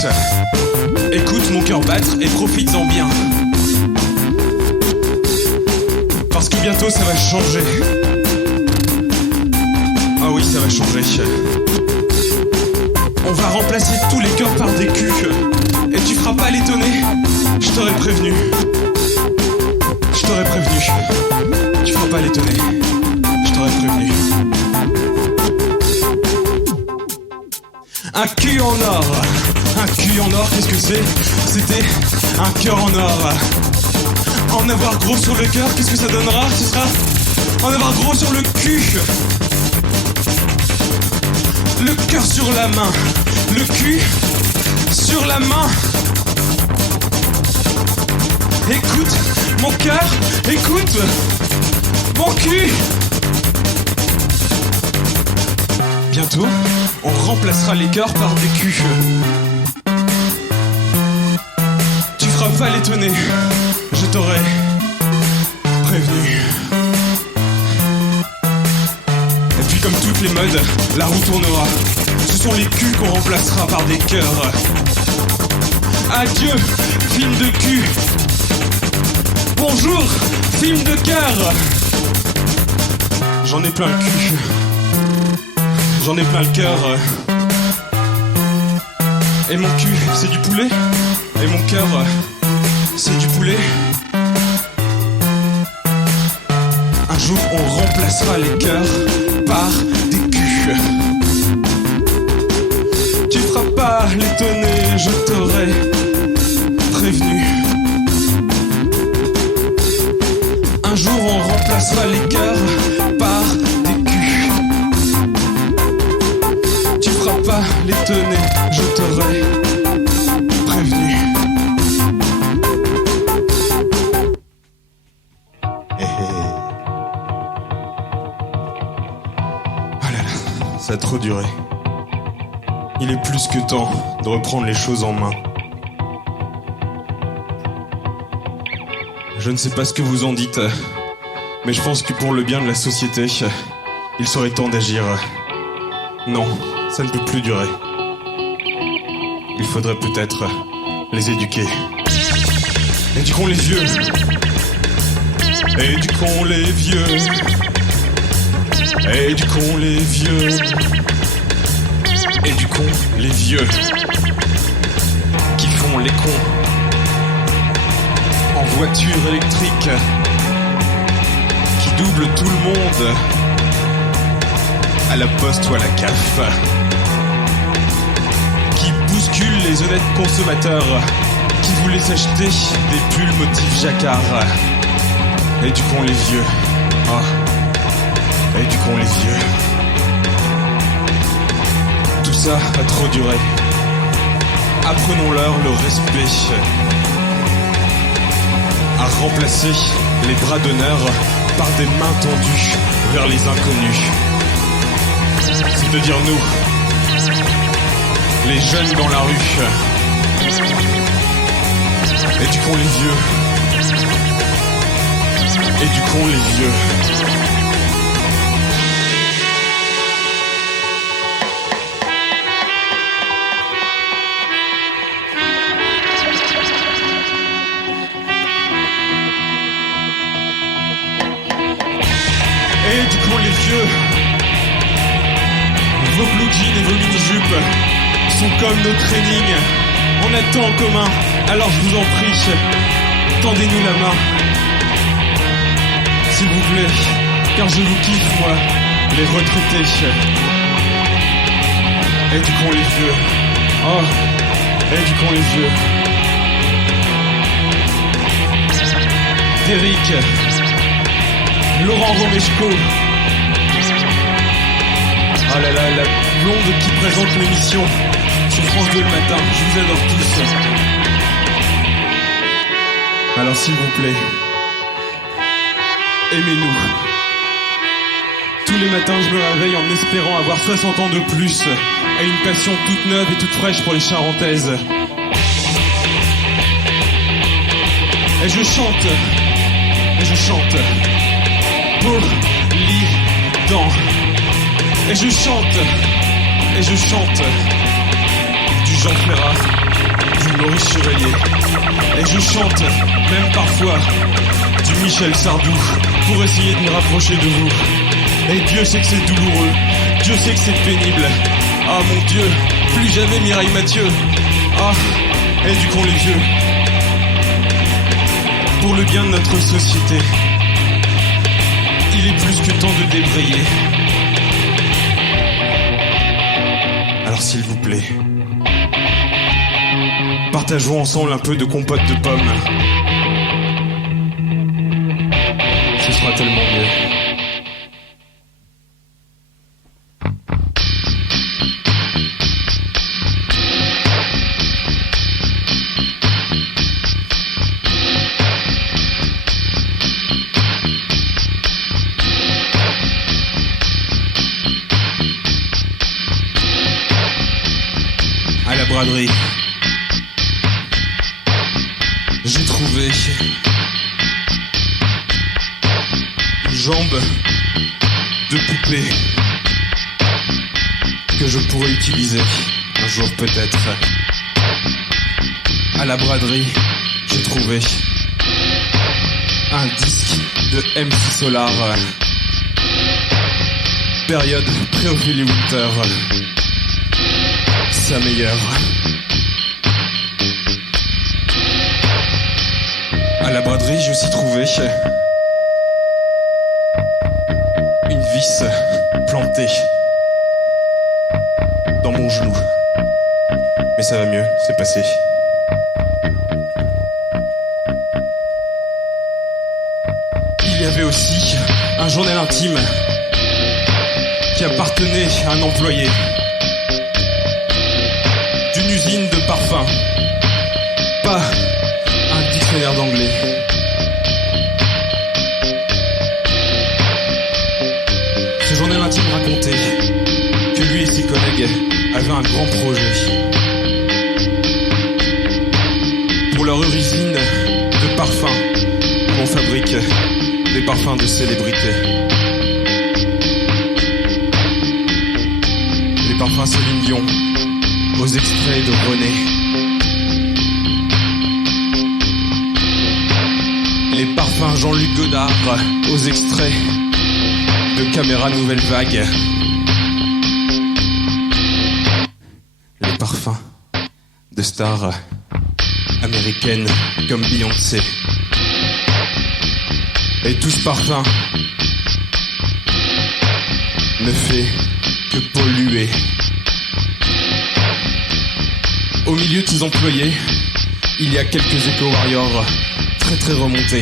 tous. Écoute mon cœur battre et profites-en bien. Parce que bientôt ça va changer. Ah oui, ça va changer. On va remplacer tous les cœurs par des culs. Et tu feras pas l'étonner. Je t'aurais prévenu. Je t'aurais prévenu. Tu feras pas l'étonner. Je t'aurais prévenu. Un cul en or. Un cul en or, qu'est-ce que c'est? C'était un cœur en or. En avoir gros sur le cœur, qu'est-ce que ça donnera? Ce sera en avoir gros sur le cul. Le cœur sur la main. Le cul sur la main. Écoute mon cœur, écoute mon cul. Bientôt, on remplacera les cœurs par des culs. Tu feras pas l'étonner, je t'aurais prévenu. Et puis comme toutes les modes, la roue tournera. Ce sont les culs qu'on remplacera par des cœurs. Adieu, film de cul. Bonjour, film de cœur. J'en ai plein le cul. J'en ai plein le cœur. Et mon cul, c'est du poulet. Et mon cœur, c'est du poulet. Un jour, on remplacera les cœurs par des culs. Tu feras pas l'étonner, je t'aurais prévenu. Un jour, on remplacera les cœurs par des culs. Tu feras pas l'étonner, je t'aurais prévenu. Ah là là, ça a trop duré. Il est plus que temps de reprendre les choses en main. Je ne sais pas ce que vous en dites, mais je pense que pour le bien de la société, il serait temps d'agir. Non, ça ne peut plus durer. Il faudrait peut-être les éduquer. Éduquons les vieux. Éduquons les vieux. Éduquons les vieux. Éduquons les vieux. Qui font les cons. En voiture électrique. Qui double tout le monde. À la poste ou à la CAF. Qui bouscule les honnêtes consommateurs qui voulaient s'acheter des pulls motifs jacquard. Éduquons les vieux. Ah. Éduquons les vieux. Tout ça a trop duré. Apprenons-leur le respect. À remplacer les bras d'honneur par des mains tendues vers les inconnus. C'est-à-dire nous, les jeunes dans la rue. Éduquons les vieux. Éduquons les vieux. Éduquons les vieux. Vos blue jeans et vos mini-jupes sont comme nos trainings. On a tant en commun, alors je vous en prie, tendez-nous la main. S'il vous plaît, car je vous kiffe, moi, les retraités. Éduquons les vieux. Oh, éduquons les vieux. Derrick, Laurent Romeshko. Oh là là, la blonde qui présente l'émission sur France 2 le matin. Je vous adore tous. Alors s'il vous plaît, aimez-nous. Tous les matins je me réveille en espérant avoir 60 ans de plus et une passion toute neuve et toute fraîche pour les Charentaises. Et je chante polydent. Et je chante du Jean Ferrat. Maurice Chevalier. Et je chante, même parfois, du Michel Sardou, pour essayer de me rapprocher de vous. Et Dieu sait que c'est douloureux, Dieu sait que c'est pénible. Ah mon Dieu, plus jamais Mireille Mathieu. Ah, éduquons les vieux. Pour le bien de notre société, il est plus que temps de débrayer. Alors s'il vous plaît, partageons ensemble un peu de compote de pommes. Ce sera tellement mieux. À la braderie, j'ai trouvé une jambe de poupée que je pourrais utiliser un jour peut-être. À la braderie, j'ai trouvé un disque de MC Solar, période pré-Ophélie Winter. Sa meilleure. À la braderie, j'ai aussi trouvé une vis plantée dans mon genou. Mais ça va mieux, c'est passé. Il y avait aussi un journal intime qui appartenait à un employé d'une usine de parfum, pas un dictionnaire d'anglais. Ce journal intime racontait que lui et ses collègues avaient un grand projet pour leur usine de parfum où on fabrique des parfums de célébrité. Les parfums Céline Dion aux extraits de René. Les parfums Jean-Luc Godard aux extraits de Caméra Nouvelle Vague. Les parfums de stars américaines comme Beyoncé. Et tout ce parfum ne fait que polluer. Au milieu de ses employés, il y a quelques éco-warriors très remontés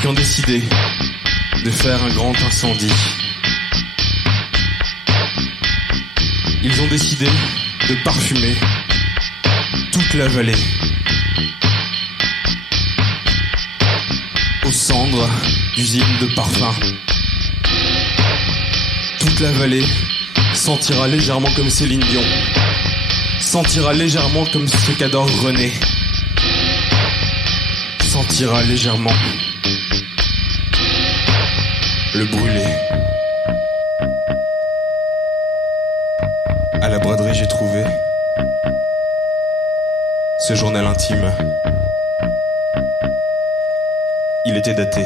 qui ont décidé de faire un grand incendie. Ils ont décidé de parfumer toute la vallée aux cendres d'usines de parfum. Toute la vallée sentira légèrement comme Céline Dion, sentira légèrement comme ce qu'adore René, sentira légèrement le brûler. À la braderie, j'ai trouvé ce journal intime. Il était daté.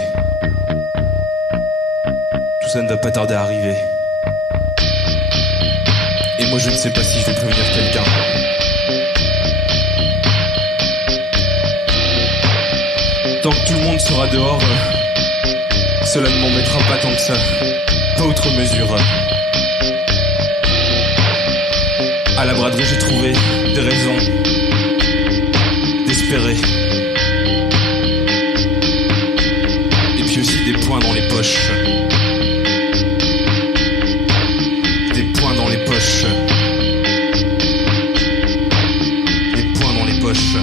Tout ça ne va pas tarder à arriver. Et moi, je ne sais pas si je vais prévenir quelqu'un. Tant que tout le monde sera dehors, cela ne m'embêtera pas tant que ça. Pas outre mesure. À la braderie, j'ai trouvé des raisons d'espérer. Et puis aussi des points dans les poches. Des points dans les poches. Des points dans les poches.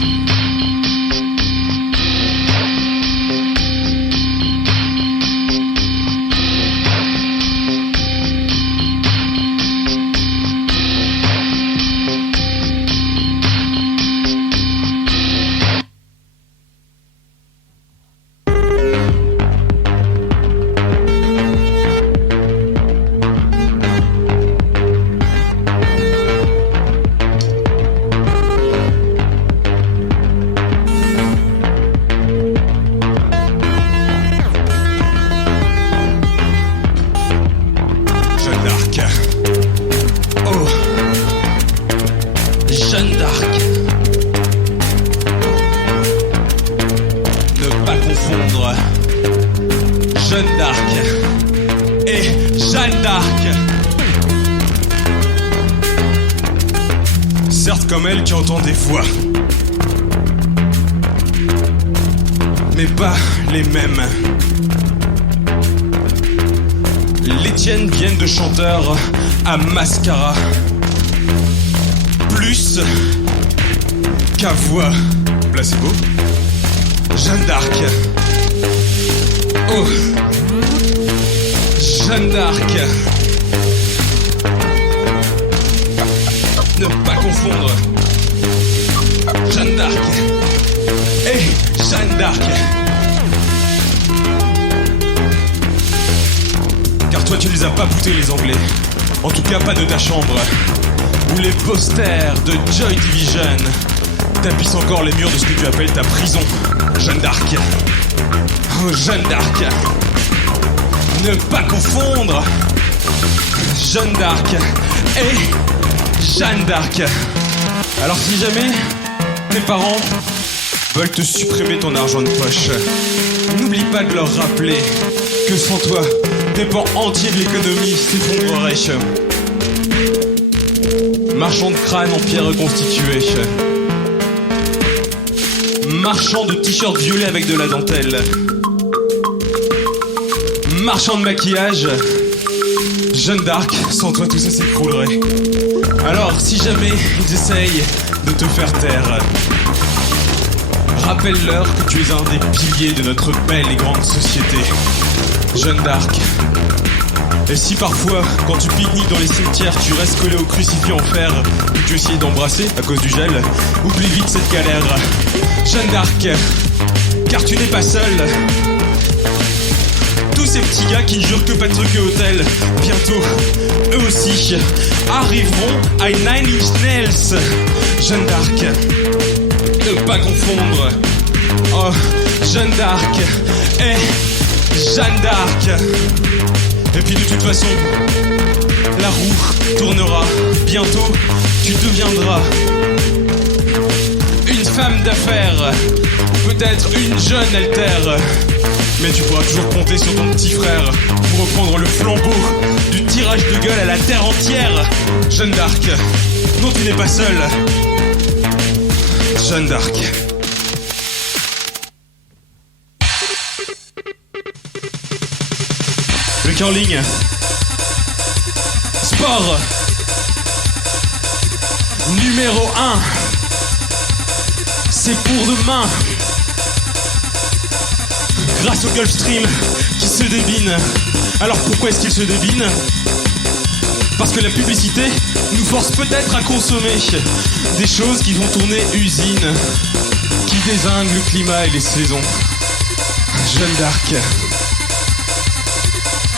Jeanne d'Arc et Jeanne d'Arc. Certes comme elle qui entend des voix, mais pas les mêmes. Les tiennes viennent de chanteurs à mascara, plus qu'à voix. Placebo. Jeanne d'Arc. Oh, Jeanne d'Arc. Ne pas confondre Jeanne d'Arc et Jeanne d'Arc. Car toi tu ne les as pas boutés les Anglais. En tout cas pas de ta chambre, où les posters de Joy Division tapissent encore les murs de ce que tu appelles ta prison. Jeanne d'Arc. Oh Jeanne d'Arc. Ne pas confondre Jeanne d'Arc et Jeanne d'Arc. Alors si jamais tes parents veulent te supprimer ton argent de poche, n'oublie pas de leur rappeler que sans toi, des pans entiers de l'économie s'effondreraient. Marchand de crâne en pierre reconstituée, marchand de t-shirts violets avec de la dentelle, marchand de maquillage, Jeanne d'Arc, sans toi tout ça s'écroulerait. Alors si jamais ils essayent de te faire taire, rappelle-leur que tu es un des piliers de notre belle et grande société, Jeanne d'Arc. Et si parfois, quand tu pique-niques dans les cimetières, tu restes collé au crucifix en fer que tu essayes d'embrasser à cause du gel, oublie vite cette galère, Jeanne d'Arc, car tu n'es pas seule. Tous ces petits gars qui ne jurent que pas de trucs et hôtel, bientôt, eux aussi, arriveront à Nine Inch Nails. Jeanne d'Arc, ne pas confondre. Oh, Jeanne d'Arc et Jeanne d'Arc. Et puis de toute façon, la roue tournera. Bientôt, tu deviendras une femme d'affaires, peut-être une jeune altère. Mais tu pourras toujours compter sur ton petit frère pour reprendre le flambeau du tirage de gueule à la terre entière. Jeanne d'Arc, non tu n'es pas seule. Jeanne d'Arc. Le curling, sport numéro 1, c'est pour demain. Grâce au Gulfstream qui se débine. Alors pourquoi est-ce qu'il se débine? Parce que la publicité nous force peut-être à consommer des choses qui vont tourner usine, qui dézinguent le climat et les saisons. Jeanne d'Arc,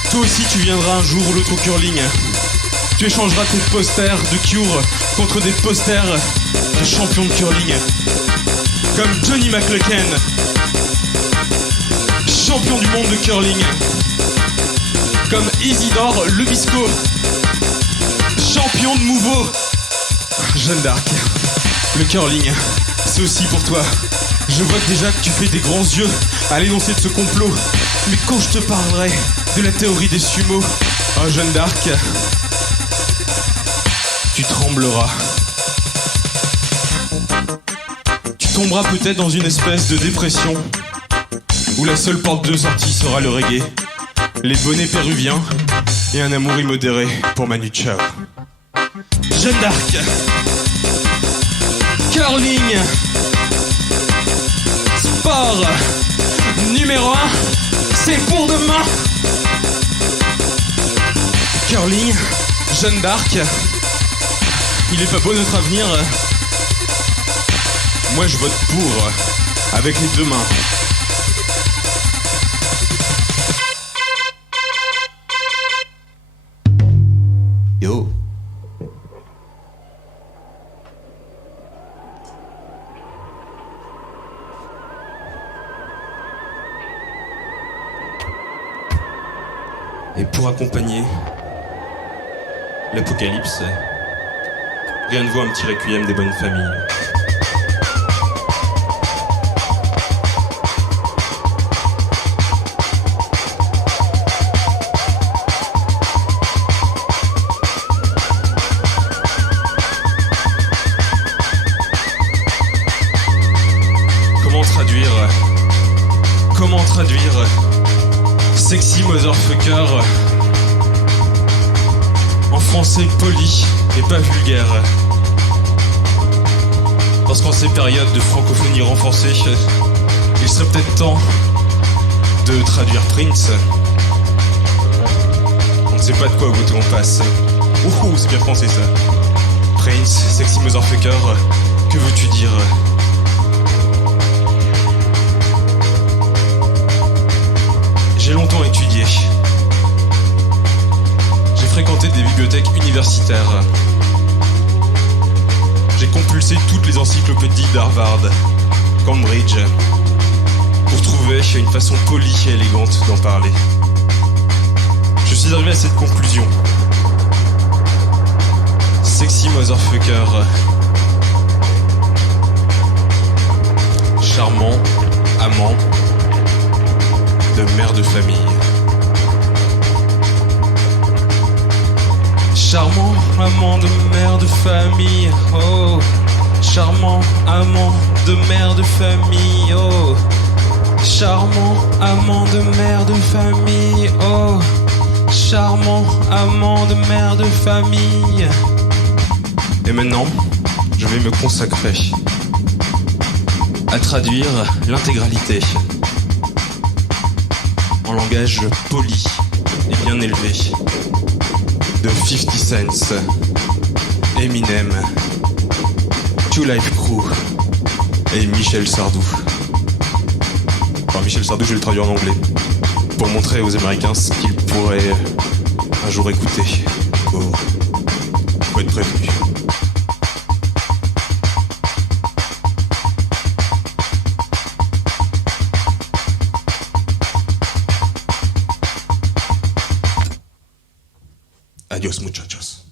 toi aussi tu viendras un jour ou l'autre au curling. Tu échangeras tes posters de Cure contre des posters de champions de curling, comme Johnny McLaughlin, champion du monde de curling, comme Isidore Lebisco, champion de Mouveau. Jeanne d'Arc, le curling, c'est aussi pour toi. Je vois déjà que tu fais des grands yeux à l'énoncé de ce complot, mais quand je te parlerai de la théorie des sumo, oh Jeanne d'Arc, tu trembleras. Tu tomberas peut-être dans une espèce de dépression où la seule porte de sortie sera le reggae, les bonnets péruviens et un amour immodéré pour Manu Chao. Jeanne d'Arc, curling, sport numéro 1, c'est pour demain. Curling, Jeanne d'Arc, il est pas beau notre avenir? Moi je vote pour, avec les deux mains. Yo. Et pour accompagner l'apocalypse, rien ne vaut un petit requiem des bonnes familles. Sexy motherfucker. En français poli et pas vulgaire. Parce qu'en ces périodes de francophonie renforcée, il serait peut-être temps de traduire Prince. On ne sait pas de quoi au côté on passe. Ouh, c'est bien français ça. Prince, sexy motherfucker, que veux-tu dire? J'ai longtemps étudié. J'ai fréquenté des bibliothèques universitaires. J'ai compulsé toutes les encyclopédies d'Harvard, Cambridge, pour trouver une façon polie et élégante d'en parler. Je suis arrivé à cette conclusion. Sexy motherfucker. Charmant amant de mère de famille. Charmant amant de mère de famille. Oh, charmant amant de mère de famille. Oh, charmant amant de mère de famille. Oh, charmant amant de mère de famille. Et maintenant, je vais me consacrer à traduire l'intégralité en langage poli et bien élevé de 50 Cent, Eminem, Two Live Crew et Michel Sardou. Enfin, Michel Sardou, je vais le traduire en anglais pour montrer aux Américains ce qu'ils pourraient un jour écouter. Faut être prévenu. Adiós, muchachos.